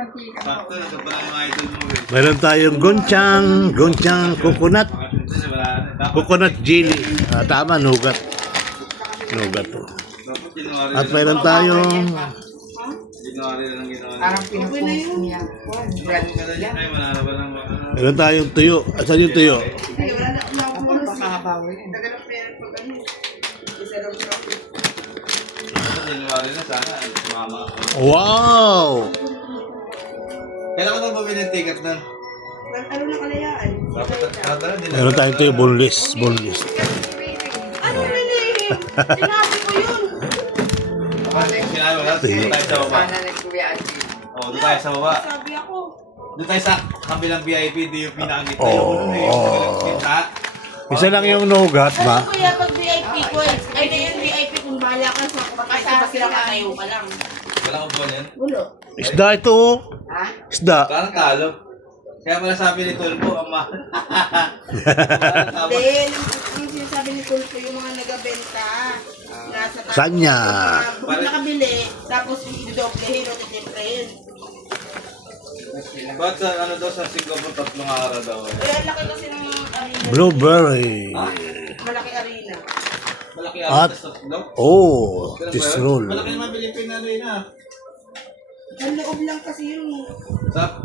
mantika. Sakto, ito pala yung idol mo eh. Meron tayong gonchang coconut. Coconut jelly. Tama, nugat. Nugat to. Dapat January At na. meron tayong January na lang ginawa. Parang pinupost niya. Ay, manalo ba lang meron tayong tuyo. Asan yung tuyo? Makahabawi. Dapat January na sana. Mama. Wow! Kailan ka ba bumili ng ticket nun? Ano na kalayaan? Dapat natala din. Meron tayong tuyo, boneless. Boneless. Ano nilihin? Sinabi ko yun. Sinabi mo lang, doon tayo sa baba. Oo, doon tayo sa baba. Sabi ako. Doon tayo sa kabilang VIP, di yung pinakagit tayo. Ano eh, yung kita. Isa lang yung nugat, ma. Ano kuya, pag VIP ko eh. Ay na yung VIP kung bahala ka sa kahit ba sila kakayo ka lang. Wala kong buwan yan. Ulo. Isda ito. Ha? Isda. Parang talo. Kaya pala sabi ni Tulpo, ang mahal. Then, ang sinasabi ni Kulpo yung mga nagabenta. Nasa taas. Saan niya? Pag nakabili, tapos didoblehin o titimprehin. Ba't sa ano daw sa Singapore 3 araw daw eh? Eh, ang laki kasi ng arena. Blueberry. Malaki arena. Malaki At- sa daw? Oh, this roll. Malaki naman Pilipina rin ah. Ang loob lang kasi yung Sa